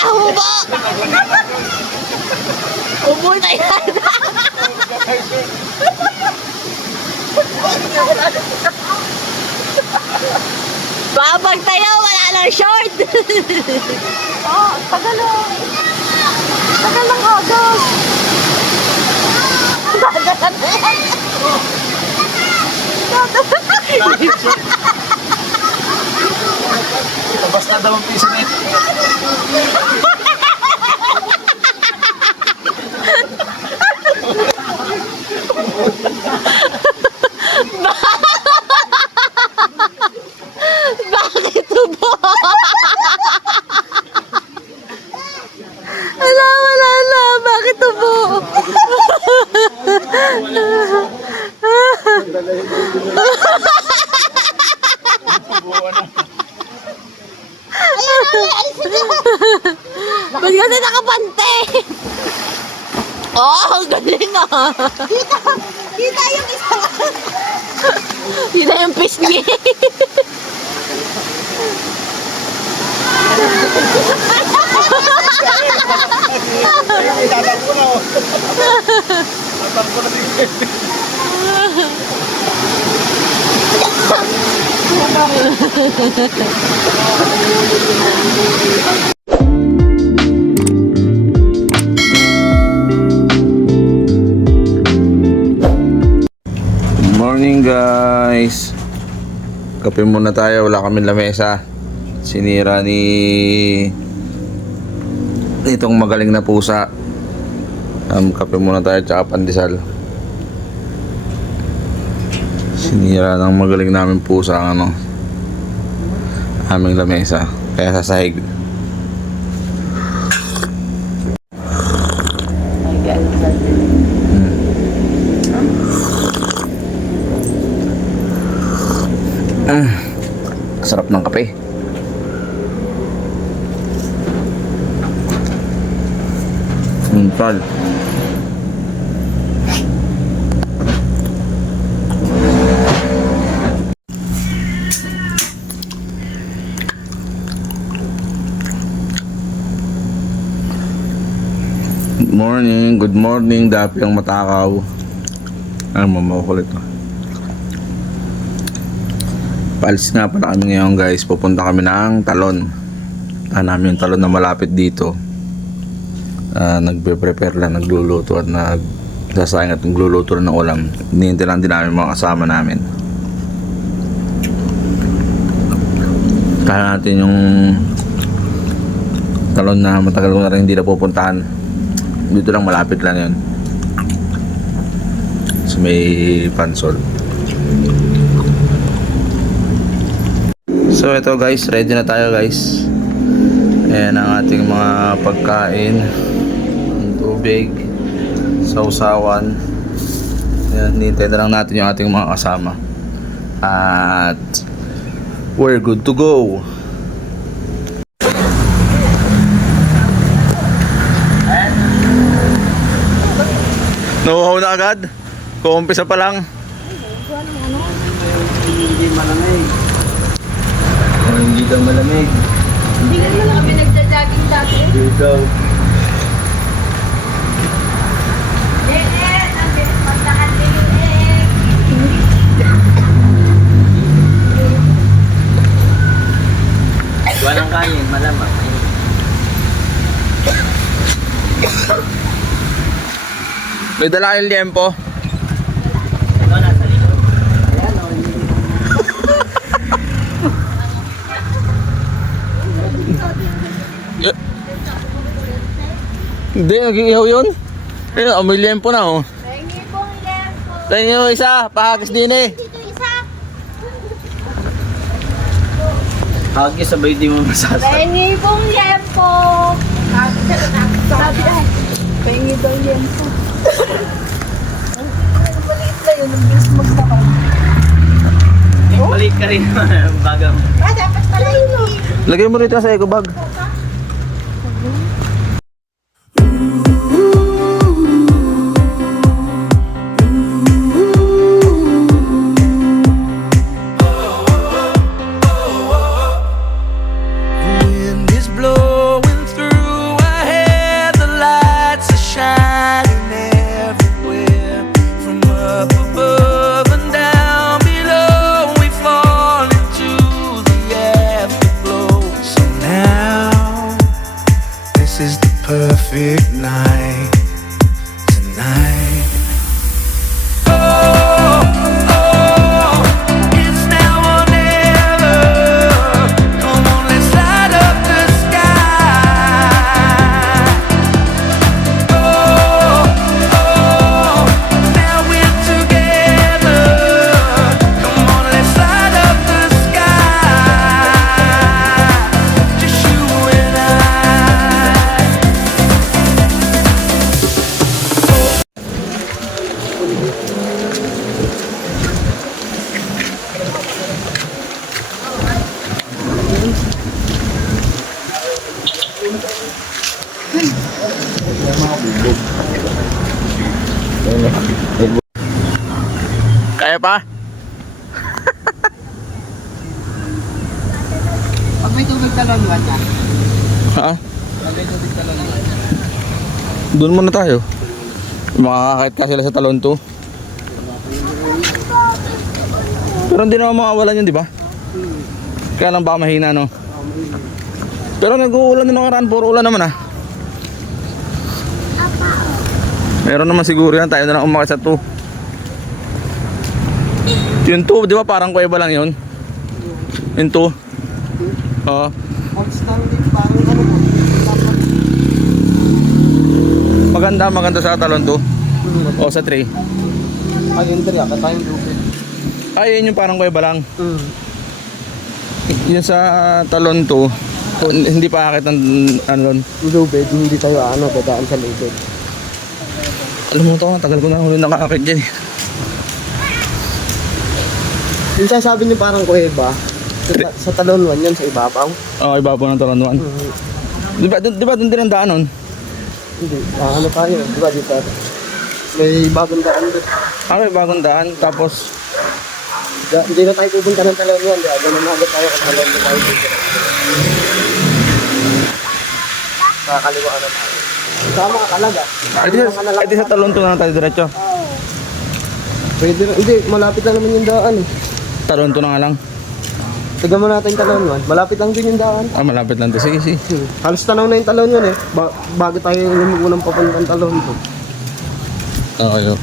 na hubo! Hubo na yan! Babag tayo, wala nang short! Oh, tagal lang. Tagal lang agos. Labas na daw ang piso na ito. Bakit hubo? Wala na. Bakit hubo? Ba't kasi nakapante? Oh, ang galing ah. Kita yung isang... Kita yung pisngi. Tatakbo na oh. Tatakbo na din. Morning guys. Kape muna tayo, wala kaming lamesa. Sinira ni itong magaling na pusa. Kape muna tayo tsaka pandesal. Sinira ng magaling namin pusa ang aming lamesa. Kaya sasahig. Sarap ng kape. Tal. Good morning, dapi ang matakaw. Mamakulit to. Paalis nga pala kami ngayon guys. Pupunta kami ng Talon. Namin yung talon na malapit dito. Nagpe-prepare lang, nagluluto at nagsasayang at nagluluto ng ulam. Hinihintay lang din namin mga kasama namin. Kaya natin yung talon na matagal ko na rin hindi na pupuntahan. Dito lang malapit lang yun. So may pansol. So ito guys, ready na tayo guys. Ayan ang ating mga pagkain. Tubig, sausawan. Ayan, hinihintay na lang natin yung ating mga kasama. At we're good to go. Nauhaw na agad? Kung umpisa pa lang? Hindi malamig. Hindi daw malamig. Hindi ka naman kami nagja-jogging dati. Dito. Ang bilis maglakan din. Walang kanin, malamang. May dala kayong liempo? Ito nasa likod. Ayan o. Hindi, nag-iihaw yun. Ayun, may liempo na oh. Pengi pong lempo. Tingin mo isa, pahagis din eh. Dito isa. Hagi sabay di mo masasal. Pengi pong lempo. Sabi dahil. Pengi daw lempo. Ang maliit na yun. Ang bilis magtakal. Balik ka rin bagang. Dapat pala yun. Lagay mo rito sa eco bag. Wind is blowing through perfect night tonight. It's now or never. Come on, let's light up the sky. Now we're together. Come on, let's light up the sky. Just you and I. Kaya pa? Pag may tubig talon, wala. Ha? Pag may tubig talon, Doon muna tayo. Makakakait ka sila sa talon to. Pero hindi naman makawalan yun, di ba? Kaya lang baka mahina, no? Pero nag-uulan din nakaraan, puro ulan naman ah. Meron naman siguro yan, tayo na lang umakit sa 2. Yung 2, di ba parang kuweba lang yun? Yung 2. Oo. outstanding, parang ano po. Maganda sa talon 2. O sa 3. Ay, yun dali, akit tayong tubig. Ay, yun yung parang kuweba lang. Yung sa talon 2, hindi pa akit ng ano doon. Lubid, hindi tayo dadaan sa lubid. Alam mo to, tagal ko na huli nakakakit dyan eh. Yung sasabi niyo parang kuweba, sa talon 1 yan, sa ibabaw. Oo, ibabaw ng talon 1. Di ba doon din ang daan nun? Hindi, ano tayo, di ba dito? May bagong daan doon. May bagong daan, tapos Hindi na tayo pupunta ng talon 1, gano'n na agad tayo kung talon na tayo dito. Kakaliwa na tayo. Sama ka talaga. ay di sa talon 2 na lang tayo diretso. Pwede na, hindi, malapit lang naman yung daan eh. Talon 2 na nga lang. Tignan mo natin yung talon 1, malapit lang din yung daan. Malapit lang to. Sige. Halos tanaw na yung talon 1 eh, bago tayo lumugunang papuntang talon 2. Okay.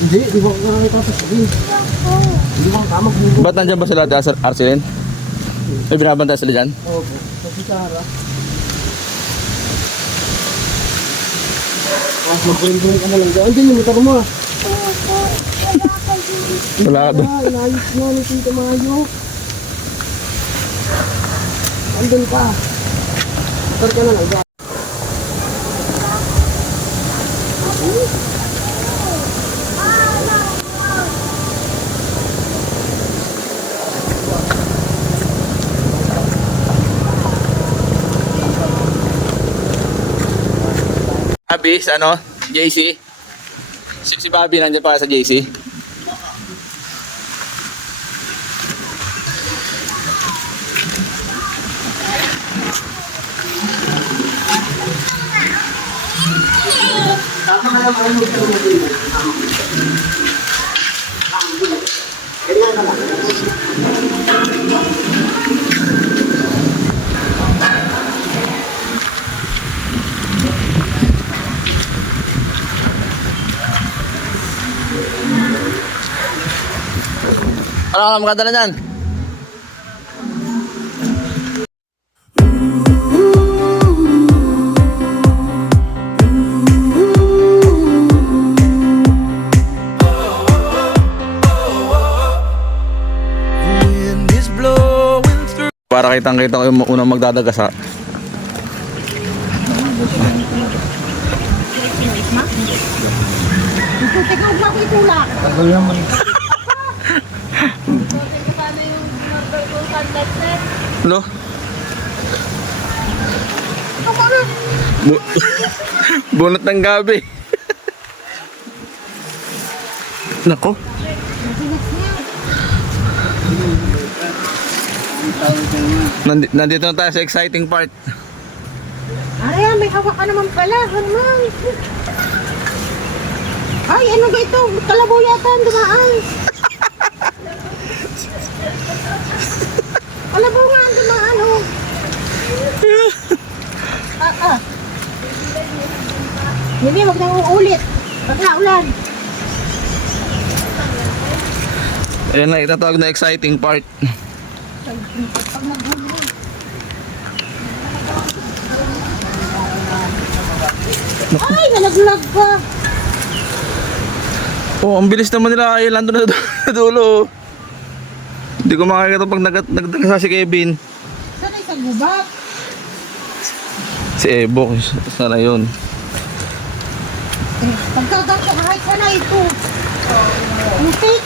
Hindi, di ba ko nakakita sa sabihin? Hindi ba ang tamag mo? Ba't nandyan ba sila Ate Arcelin? May binabantay sila dyan? Oo po, kasi Sarah. Magbuhin ka na lang dyan. Andiyan yung motor mo ah. Wala ka doon. Inayos mo, nung tumayo. Andun ka. Motor ka na lang dyan. Abis, ano? JC? Si Bobby nandiyan pa sa JC? Ano ka maganda na dyan? Wind is blowing through. Para kitang-kita ko yung unang magdadagasa. Ikaw ba itulak? Lo? Bunot ng gabi. Nako. Nandito na tayo sa exciting part. Ay, may hawak ka naman pala, Herman. Ay, ano ba ito? Kalabaw yata ang dumaan. Kalabaw nga ang dumaan, oh. Hindi, wag nang uulit. Pag naulan. Ayan na, itatawag na exciting part. Ay, nalaglag pa. Oh, ang bilis naman nila ay lando na sa dulo. Hindi ko makakita pag nagdagsa si Kevin. Saan ay sa gubat? Si Evo, sana yun. Pagkaganto kahit sana ito. Putik.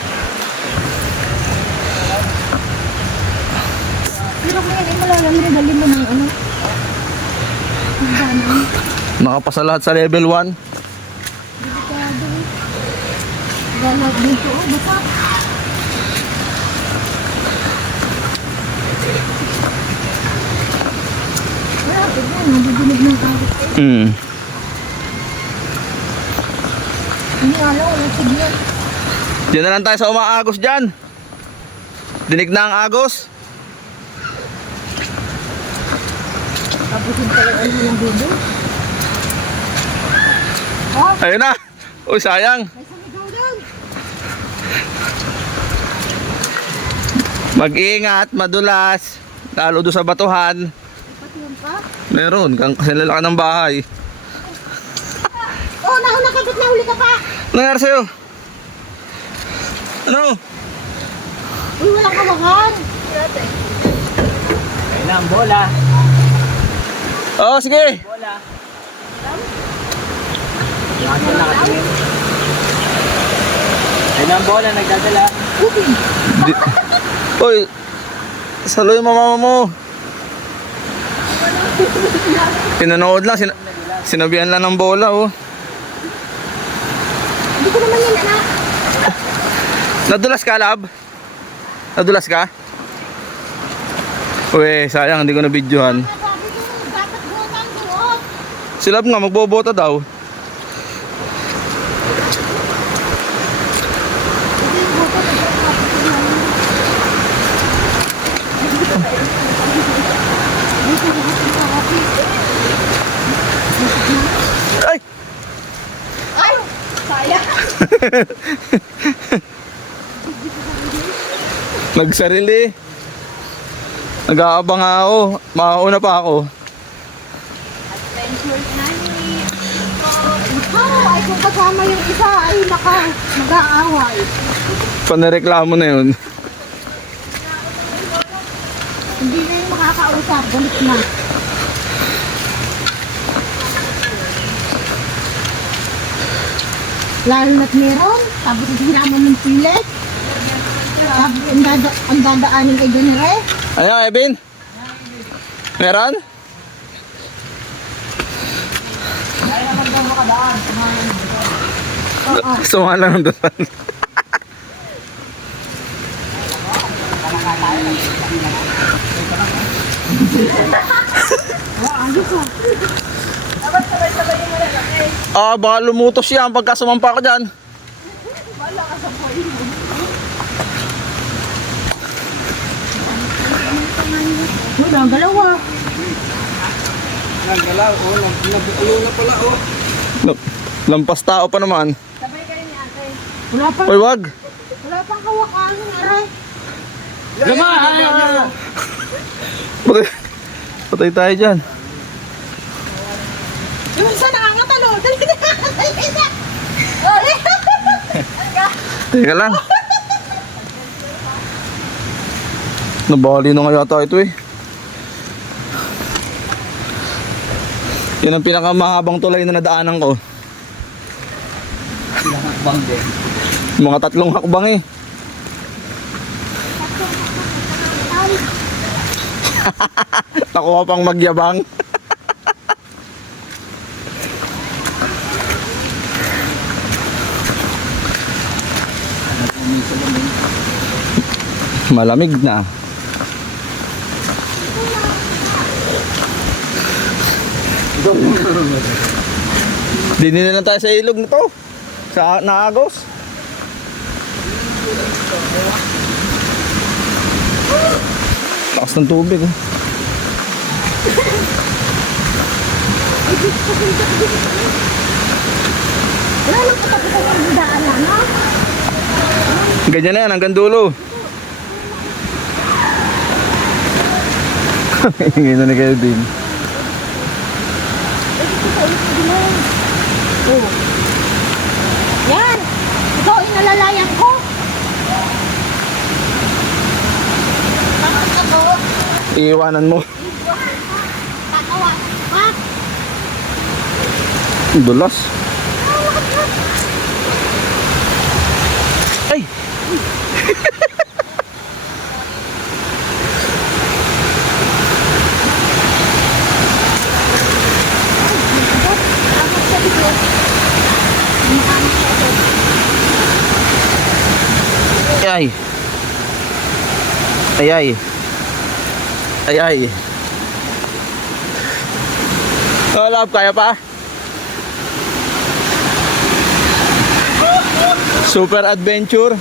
Pero kaya ay malalang rin dali mo ng ano. Nakapasa lahat sa level 1. Galag dito. Oh, basta. Wala, tignan. Nabibinig ng kawit. Hindi alam, walang signal. Diyan na lang tayo sa umaagos dyan. Dinig na ang agos. Tapusin pala ano ng dulo. Oh, Ayun na. Uy, sayang. may sumigaw doon. Mag-iingat, madulas. Lalo doon sa batuhan. Pati yun pa. Meron, kasi lalaki ng bahay. Oh, nauna ka, ba't nahuli ka pa? Ano nangyari sa'yo? Ano? Uy, walang kawakan. Kailang bola. Oo, sige. Bola. Yan na nakatingin. Kailang bola nagdadala. Uy, saloy mo mama mo. Pinanood lang, sinabihan lang ng bola, oh. Hindi ko naman yan, anak. Nadulas ka, lab? Nadulas ka? Uy, sayang, hindi ko na-videohan. Sabi ko, dapat buotang buot. Si lab nga, magbobota daw. Ay! Ay, sayang. Nagsarili. Nag-aabang ako. Makauna pa ako. Ay, kung kasama yung isa, ay mag-aaway. Panareklamo na yun. Hindi na yung makakausap, balik na. Lalo na't meron, tapos hinama ng pilit. Tapos ang dadaanin kay Donere. Ano, Evan? Meron? Sumala lang doon. Ah, baka lumutos yan pagka sumampa ko dyan. Wala, dalawa. Lampas tao pa naman. Wala pang, Uy, wag. wala pang hawakan, aray. Patay, patay tayo dyan. Yung isa nakakatalo. Dali na, dali na. Teka lang. Nabali na nga yata ito eh. Yun ang pinakamahabang tulay na nadaanan ko. Hakbang din. Mga 3 hakbang eh. Nakuha pang magyabang. Malamig na. Dini na lang tayo sa ilog na to. Sa Naagos. Lakas ng tubig eh. Wala lang katapusan ng daan lang, no? Ganyan na yan, hanggang dulo. Hingin na ni Kelvin. Oh. Yan! Ikaw inalalayan ko! Bakit ako? Iiwanan mo. Tatawa! Ha? Dulas. Ay! Ay! Ay ay! Ay ay! Oh, love, kaya pa? Super adventure.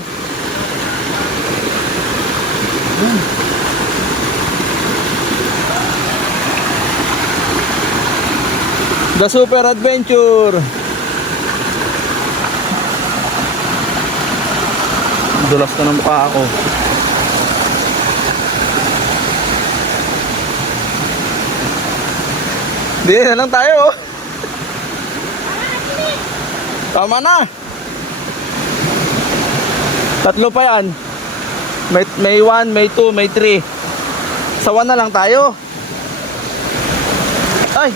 The super adventure. Dulas ka ng mukha ako. Di na lang tayo. Tama na. Tatlo pa yan. May 1, may 2, may 3. Sa 1 na lang tayo. Ay.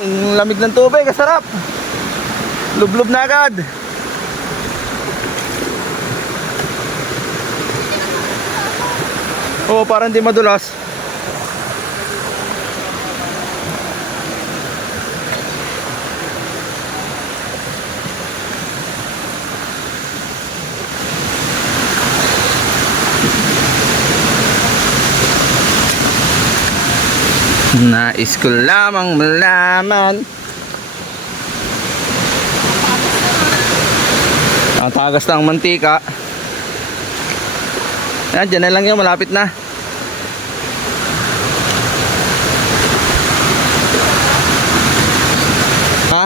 Ang lamig ng tubig, kasarap. Lublob na agad. Oo, parang di madulas. Nais ko lamang malaman. Ang tagas ng mantika. Yan, dyan na lang yun, malapit na. Ha?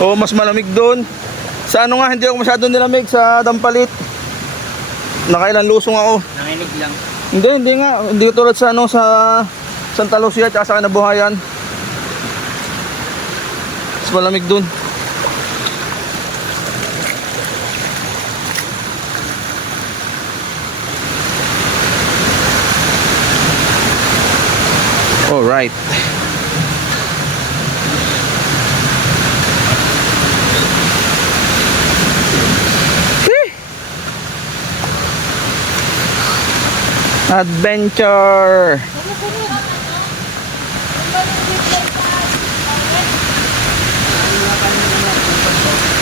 Oo, mas malamig doon. Sa ano nga, hindi ako masyadong nilamig sa Dampalit. Nakailan lusong ako. Nanginig lang. Hindi nga. Hindi ko tulad sa ano, sa Santa Lucia at sa Kinabuhayan. Mas malamig dun. Alright. Adventure.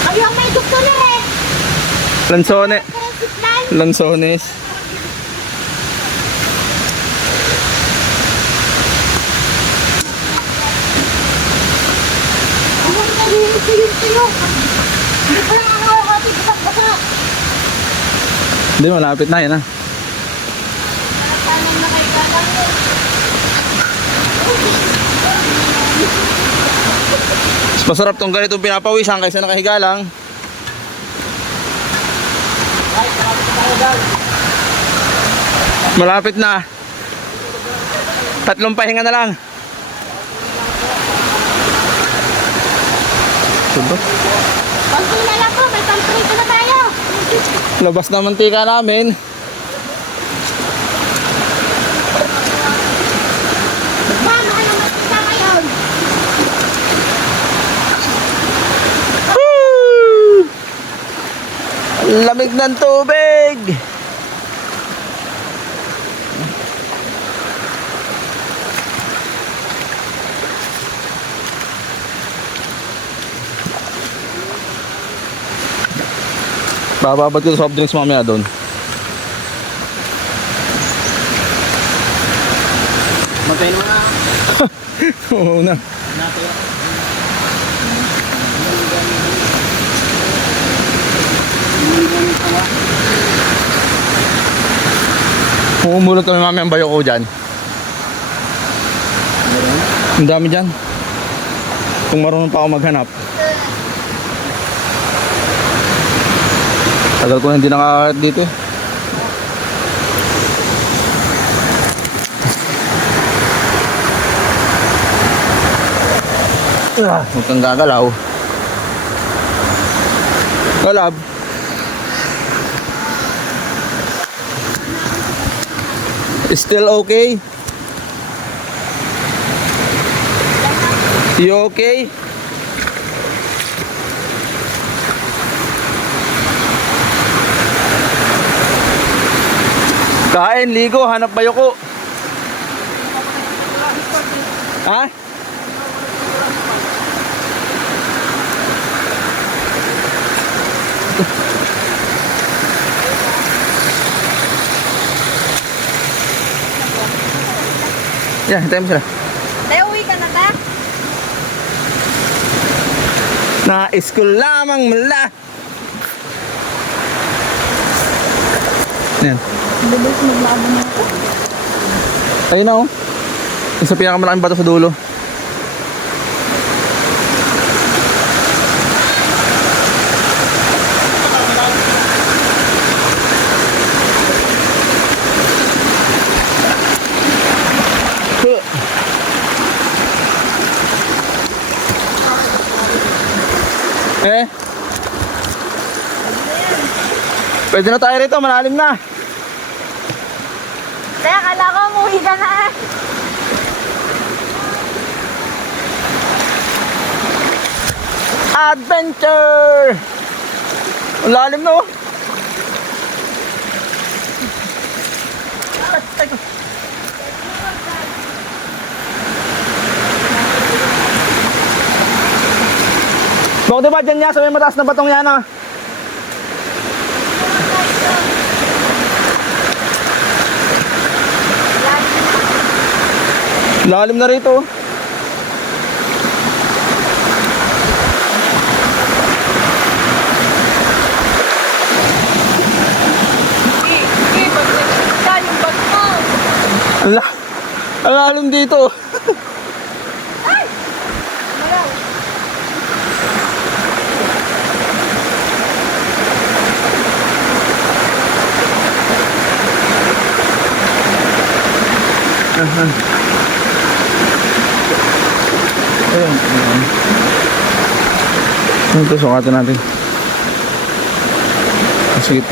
Ayun, may doktor na eh! Lansone. Transitline! Lansones. Ayun, nalinis ko yun sa'yo! Hindi ko lang ako kasi basa-basa! Hindi, malapit na yan ha. Sana nakaigalang yun! Mas masarap tong ganitong pinapawisan kaysa nakahiga lang. Malapit na. 3 pahinga na lang. Diba? Konti na lang po, may pamprito na tayo! Labas na mantika namin. Mama, ano masita ngayon? Woo! Lamig ng tubig. Bababad ko sa soft drinks mamaya doon. Magkaya naman na. Oo na. Umulot kami mami ang bayo ko dyan. Ang dami dyan. Kung marunong pa ako maghanap. Tagal ko na hindi nakakarat dito eh. Huwag kang gagalaw. Galab. Still okay? You okay? Kain, ligo, hanap bayoko. Ha? Yan, hintayin mo sila. Tayo, uwi ka na ka? Na-school lamang mula. Yan. Bilis maglabo na ako. Ayun na oh. Yung sa pinakamalaking bato sa dulo. Eh? Pwede na tayo rito, malalim na. Tayo, kala ko umuwi ka na. Adventure! Ang lalim no? Bako diba dyan niya sa may mataas na batong yan ah. Lalim na rito. Sige, pag yung bag mo. Ang lalim dito. Ayun. Ito, sukatin natin. Sige.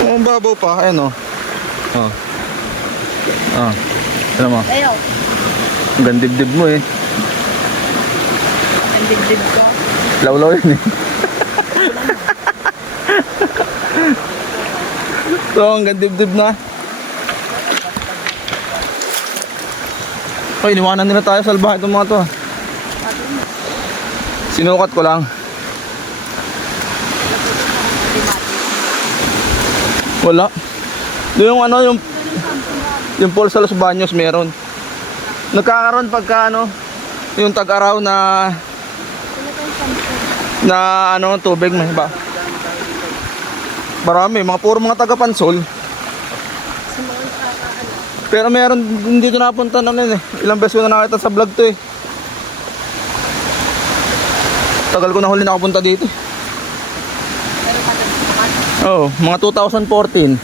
Ang babaw pa. Ayan o. Oh. Ah. Alam mo. Tayo, Ang gandibdib mo eh. ang dibdib ko. Lawlaw yun eh. So, ang gandibdib na. Ay, iniwanan nila tayo sa salbahe itong mga to. Sinukat ko lang. Wala. Yung ano, yung Paul sa Los Baños meron. Nagkakaroon pagka ano, yung tag-araw na ano, tubig may ba? Marami, puro mga taga-Pansol. Pero meron dito napunta naman eh. Ilang beses ko na nakita sa vlog to eh. Tagal ko na huli nakapunta dito. Oo, mga 2014.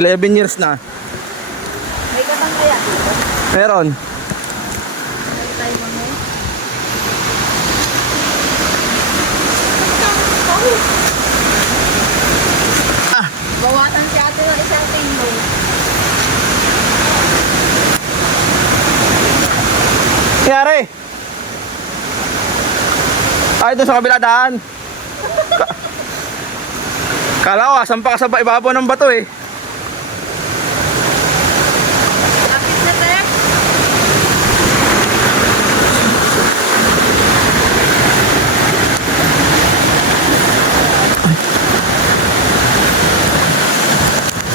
11 years na. May katang kaya dito. Meron. May tayo mga. Bawatan si ate ng isang tinglo. Nangyari? Ay, doon sa kabila daan. Kala ko, asan pa ka sa ibabaw ng bato eh. Lapit na tayo.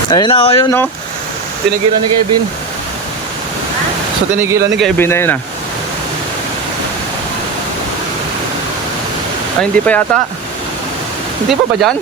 Ayun na, ayun no. Tinigilan ni Kevin. So tinigilan ni Kevin, ayun na. Ay, hindi pa yata. Hindi pa ba dyan?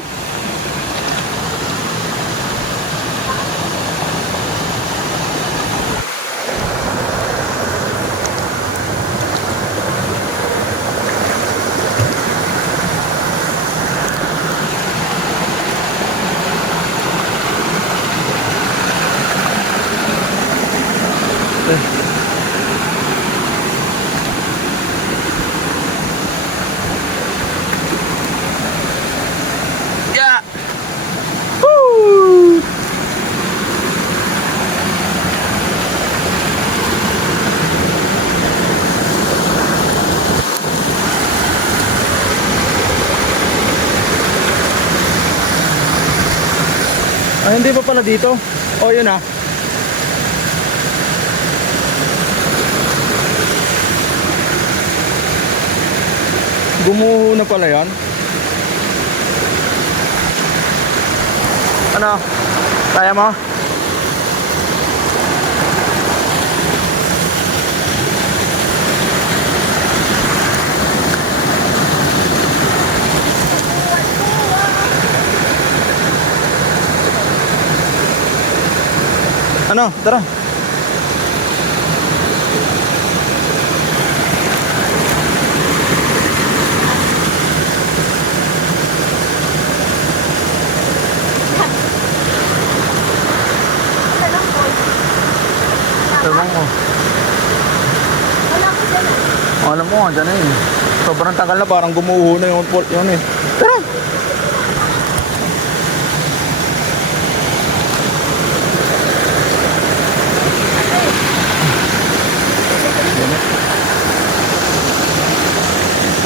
Yeah. Woo! Ay, hindi pa pala dito. Oh, yun ah. Gumuho na pala yan. Ano? Kaya mo? Ano? Tara. Ewan ko. Alam mo, andyan na yun. Sobrang tagal na, parang gumuho na yung yun eh. Tara!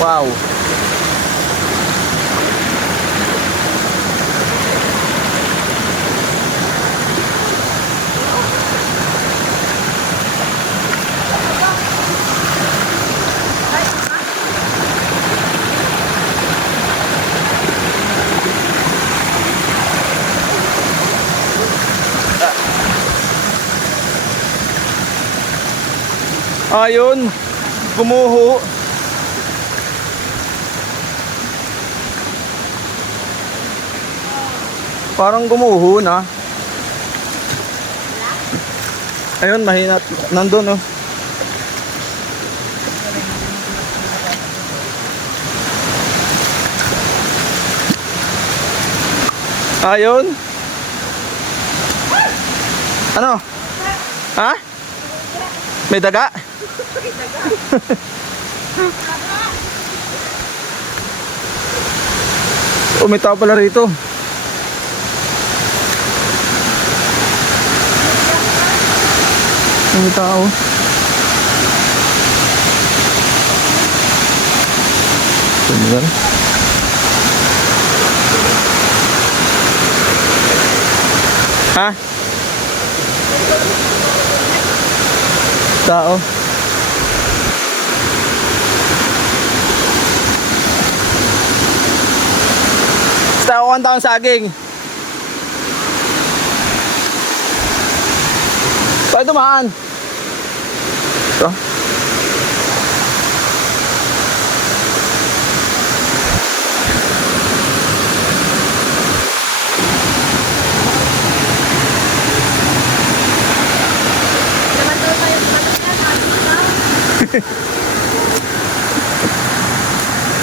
Wow! Ayun, gumuho. Parang gumuho na. Ayun, mahina. Nandun oh. Ayun. Ano? Ha? May daga? Umitaw pala rito. Umitaw. Bener. Ha? Tao. Tao ang taong saging. Pwede dumaan. Ito.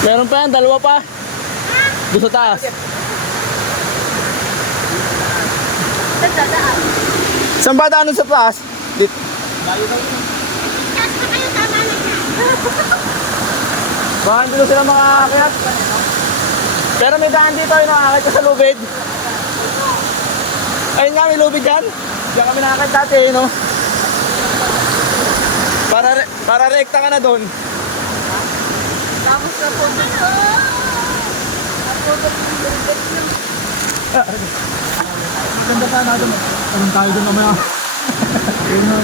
Meron pa yan, dalawa pa. Doon sa taas. Saan ba daanan sa taas? Dito. Baka hindi ko sila makakakit. Pero may daan dito yung nakakit sa lubid. Ayun nga, may lubid dyan. Diyan kami nakakit dati, no? Para rekta ka na doon. Tapos na po dito. Ganda pa natin. Anong tayo doon naman ah. Yun na.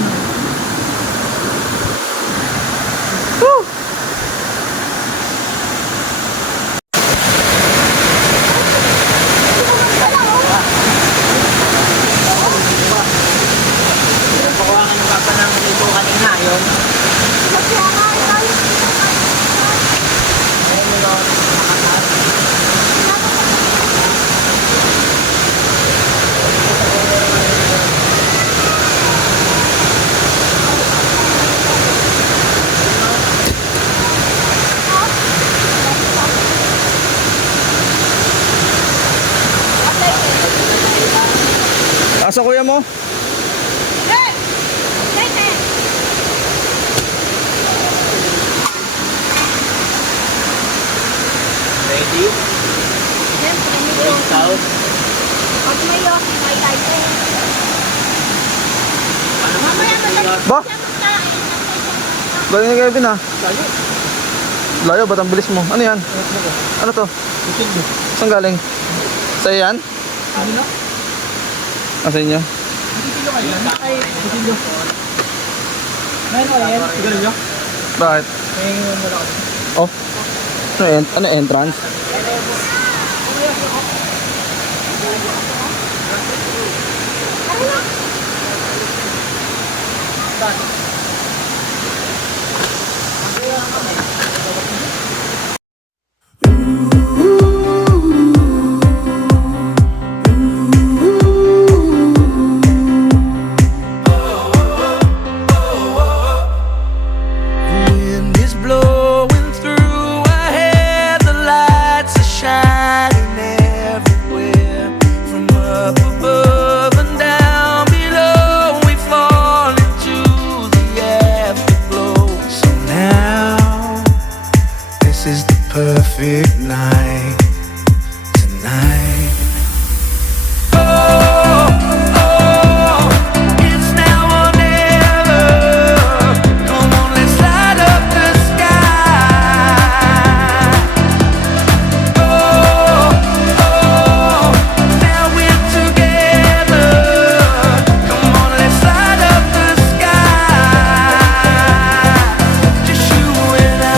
Pag may yosi, may tayo. Mamaya madali Ba? siya magkain. Galing ni Kevin ha. Layo, ba't ang bilis mo? Ano yan? Ano to? Saan galing? Sa'yo yan? Sa inyo? Bakit? Oh? Ano entrance? Wind is blowing through our hair, the lights are shining everywhere. From up above and down below, we fall into the afterglow. So now, this is the perfect night tonight. Oh, oh, it's now or never. Come on, let's light up the sky. Oh, oh, now we're together. Come on, let's light up the sky. Just you and I.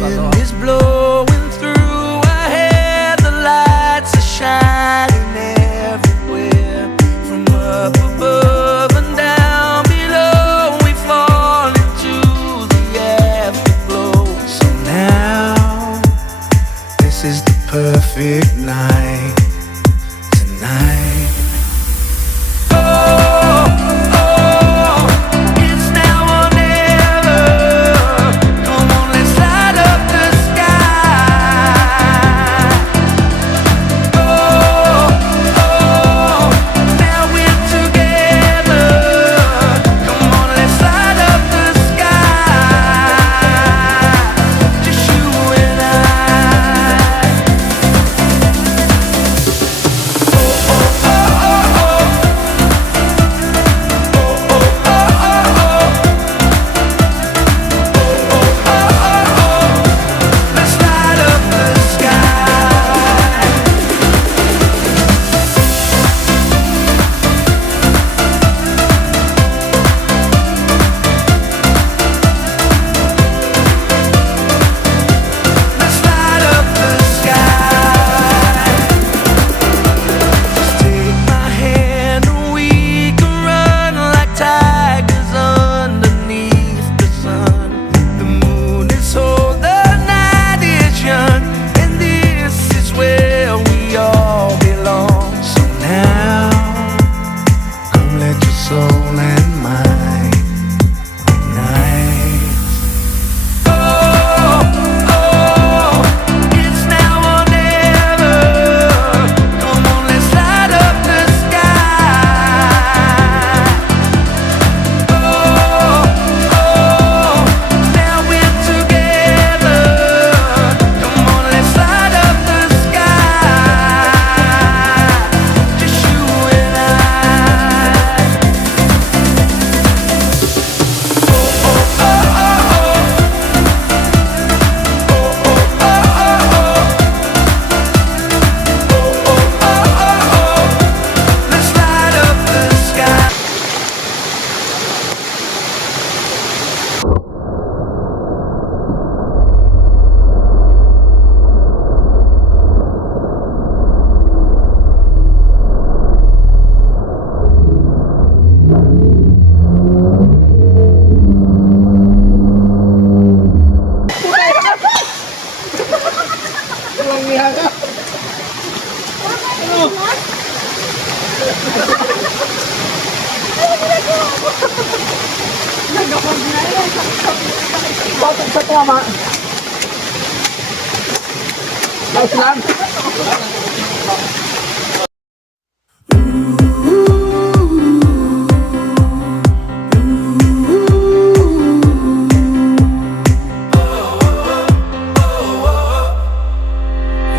Wind is blowing through our hair, the lights are shining everywhere. From up above and down below, we fall into the afterglow. So now, this is the perfect night tonight. Oh, oh, it's now or never. Come on, let's light up the sky. Oh, oh, now we're together. Come on, let's light up the sky. Just you and I. Let's light up the sky. Let's light up the sky. Just take my hand and we can run like tigers underneath the sun. The moon is old, the night is young, and this is where we all belong. So now, come let your soul and mind ignite. Oh, oh, it's now or never. Come on, let's light up the sky. Oh, oh, now we're together. Come on, let's light up the sky. Just you and I. Let's light up the sky. Bakit sa tama? Ayos lang.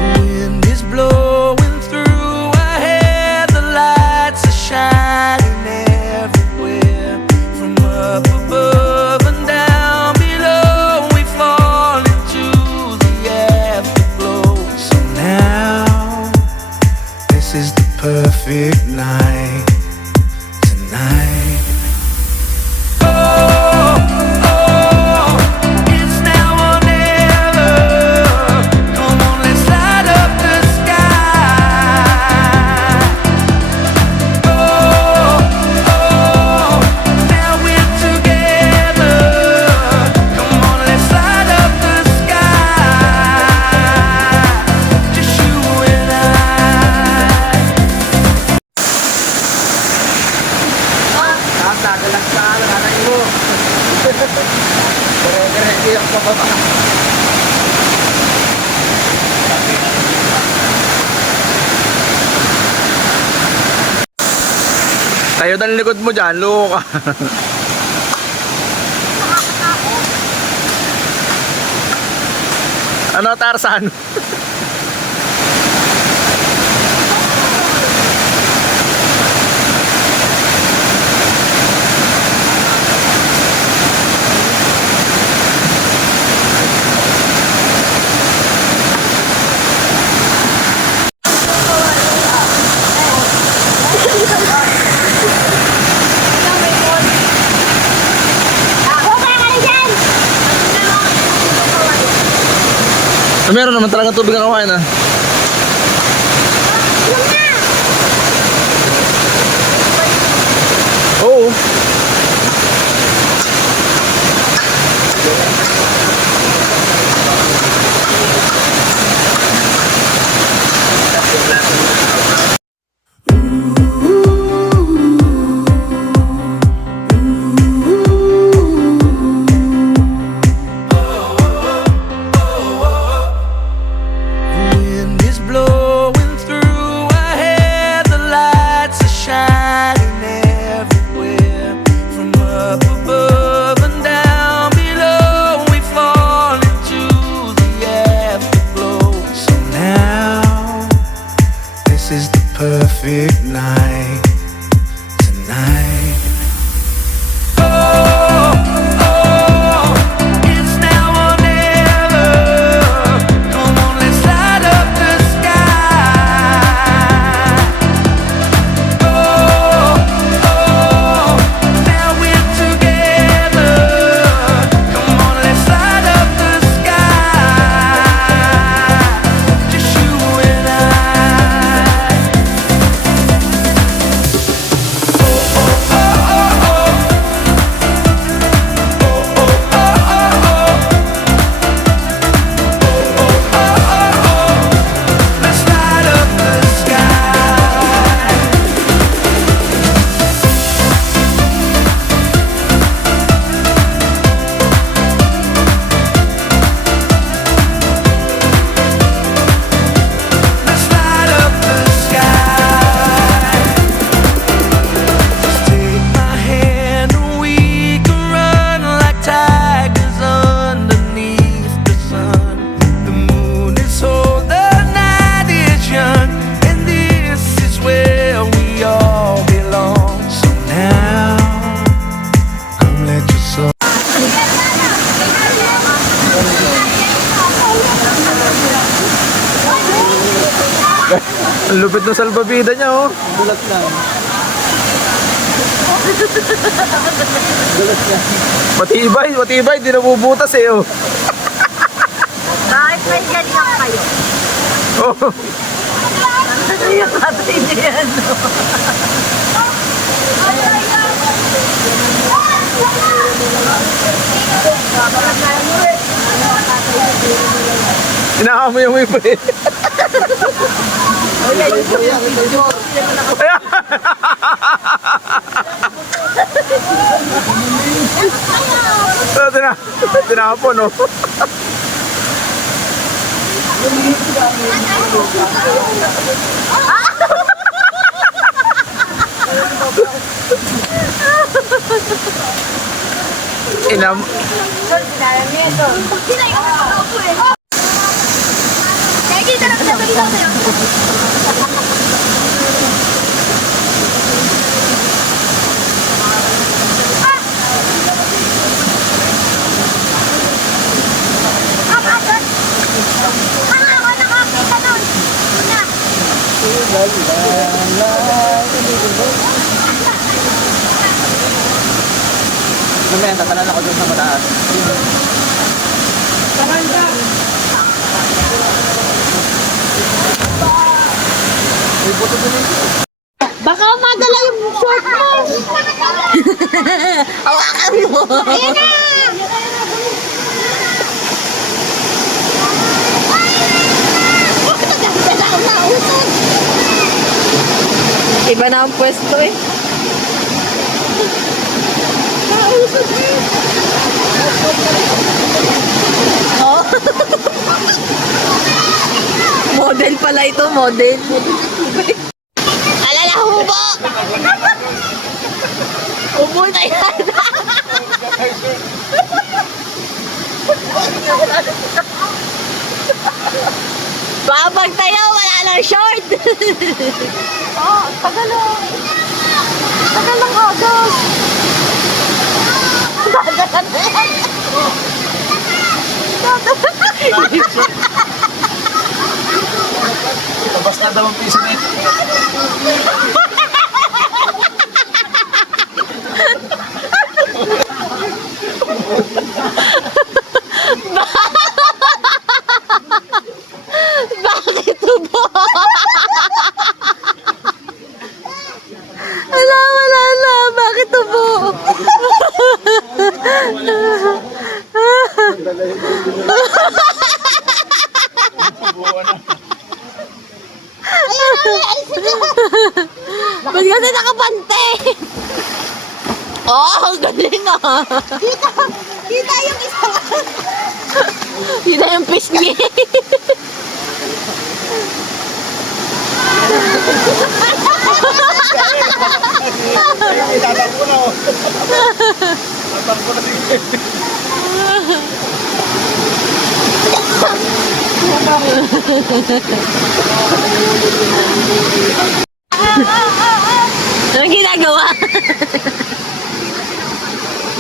Wind is blowing through our hair, the lights are shining everywhere. From up above and down below, we fall into the afterglow. So now, this is the perfect night tonight. Oh, oh, it's now or never. Come on, let's light up the sky. Oh, oh, now we're together. Come on, let's light up the sky. Just you and I. Nagalag sa alanganay mo. Kere-kere, iyak pa ba? Tayo ng likod mo dyan, luko ka. Ano, Tarzan? Meron naman talaga tubig ang kawain ah. Oo. Wind is blowing through our hair, the lights are shining everywhere. From up above and down below, we fall into the afterglow. So now, this is the perfect night tonight. Oh, oh, it's now or never. Come on, let's light up the sky. Oh, oh, now we're together. Come on, let's light up the sky. Just you and I. Let's light up the sky. Let's light up the sky. Just take my hand and we can run like tigers underneath the sun. The moon is whole, the night is young, and this is where we all belong. So now, come let your soul. Ang lupit ng salbabida niya oh. Gulat lang. Matibay, di nabubutas eh oh. Kahit may ganyan kayo. Oh. Ano yung tatay niya, no? Inaamoy mo yung pre. Tinapon oh. Mamaya, tatanan ako dun sa mataas. Baka madala yung short mo. Hawakan mo. Ayan na! Dala ko na usod. Iba na ang pwesto eh. Nausod eh. Oh. Model pala ito, model. Alala, hubo! Hubo na yan. Babag tayo, wala nang short. Oh, tagal lang. Tagal lang agos. Labas na daw ang piso nito. Ba't kasi nakapante? Oh, ang galing ah. Kita yung isang Kita yung pisngi. Anong ginagawa?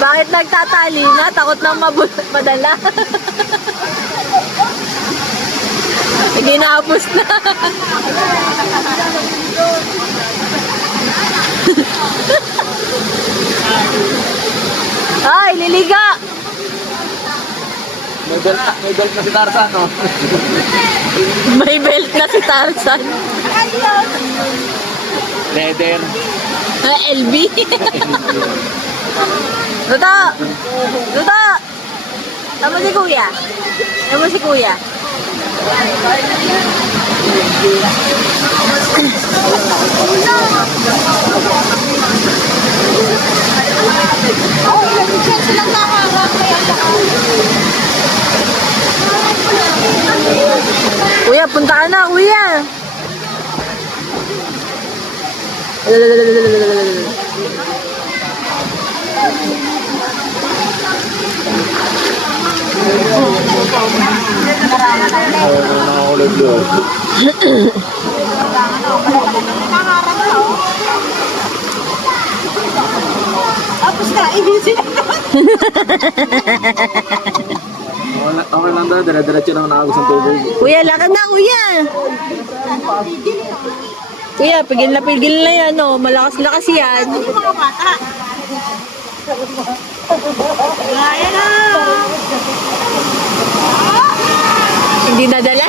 Bakit nagtatali na? Takot na madala. Ginapos na. Ay, liliga! May belt na si Tarzan, no? May belt na si Tarzan. Leather. LB. Luto! Luto! Tama si kuya. Tama si kuya. Kuya, punta ka na, kuya. Tapos na, ibisin na. Okay lang daw, dire-diretso naman nakagos ang tubig. Kuya, lakad na, kuya. Kuya, pigil na yan, oh. Malakas-lakas yan. Mga bata. Ayan na. Hindi nadala.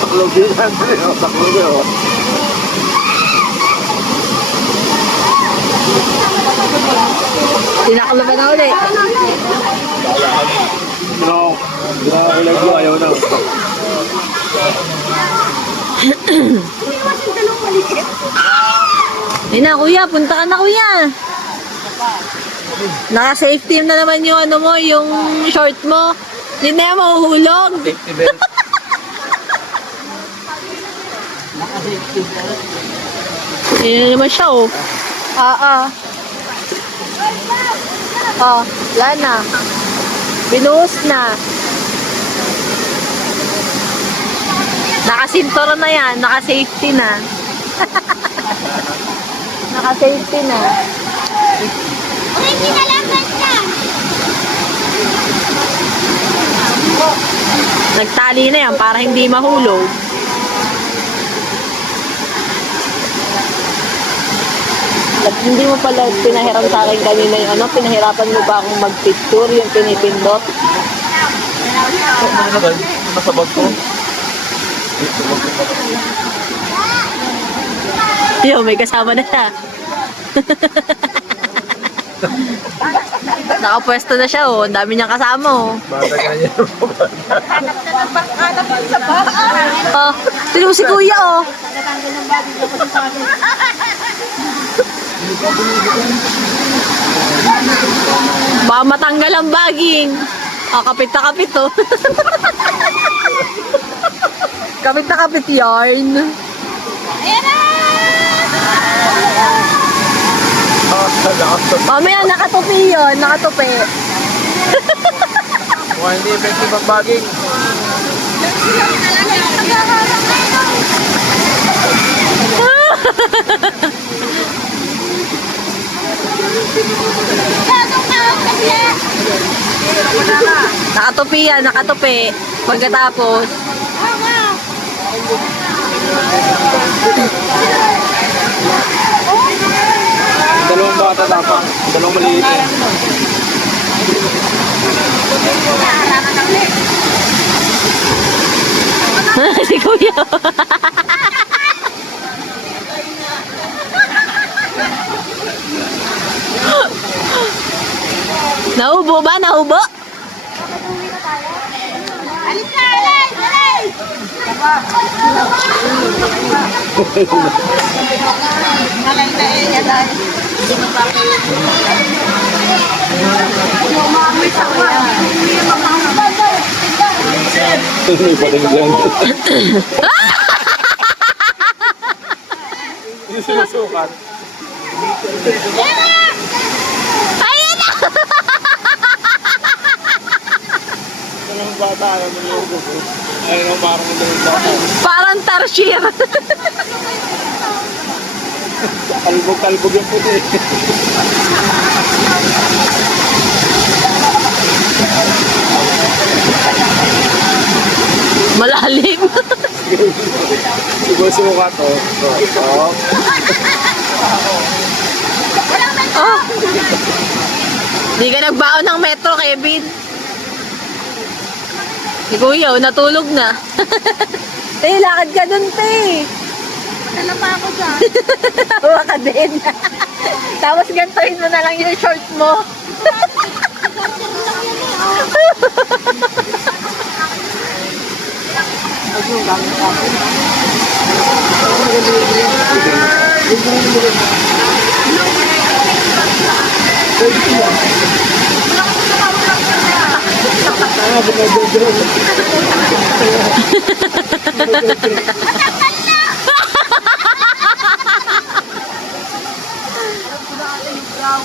Taklog din yan. Taklog yun. Tinaklo pa na ulit. No. Ginagalag mo, ayaw na. Ayun na, kuya. Punta ka na, kuya. Naka-safety na naman yung ano mo, yung short mo. Hindi na yan mahuhulog. Safety belt. Ayun na naman siya, oh. Oh, wala na. Binuhos na. Nakasintura na yan. Naka-safety na. Naka-safety na. Uy, kinalaman na. Nagtali na yan para hindi mahulog. At hindi mo pala pinahiram sa akin kanina yung ano, pinahirapan mo ba akong mag-picture, yung pinipindot? Ano ba? Nasa bag ko. Yo, may kasama na siya. Nakapwesto na siya, oh. Ang dami niyang kasama, oh. Bata ka niya. Hanap na ng panghanap yun sa bahay. Oh, tignan mo si kuya, oh. Natanggal ng bagay ko sa sabi. Baka matanggal ang baging. Ah, kapit na kapit, oh. Kapit na kapit yarn. Ayan na! Mamaya, nakatupi yun. Nakatupi. Mukhang hindi effective ang baging. Nakatupi yan, nakatupi. Pagkatapos, Dalawang bata dapat. Dalawang maliit. si kuya. Nahubo ba? Nahubo? Alis na! Alis! Alis! May pating lang. Hindi sinusukat. Ayun na! Ang bata, ayaw mo yung gusto. Ayaw mo parang mo yung bata. Parang tarsier. Kalbog-kalbog yung puti. Malalim. Sinusukat to. Oh. Oh. Di ka nagbaon ng metro, Kevin. Si Kuya, natulog na. Te, lakad ka dun, te. Dala pa ako dyan. Tawa ka din. Tapos gantuin mo na lang yung short mo.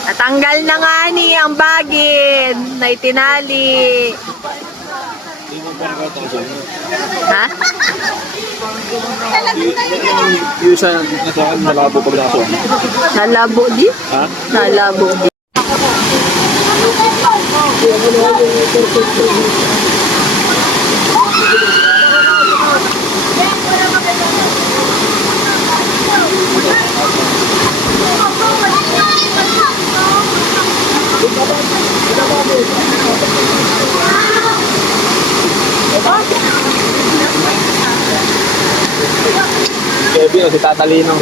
Natanggal na nga ni ang bagin na itinali. Ha? Yung isa nasa akin, malabo pag nasa. Nalabo di? Ha? Nalabo di. Kevin, si Tatalino.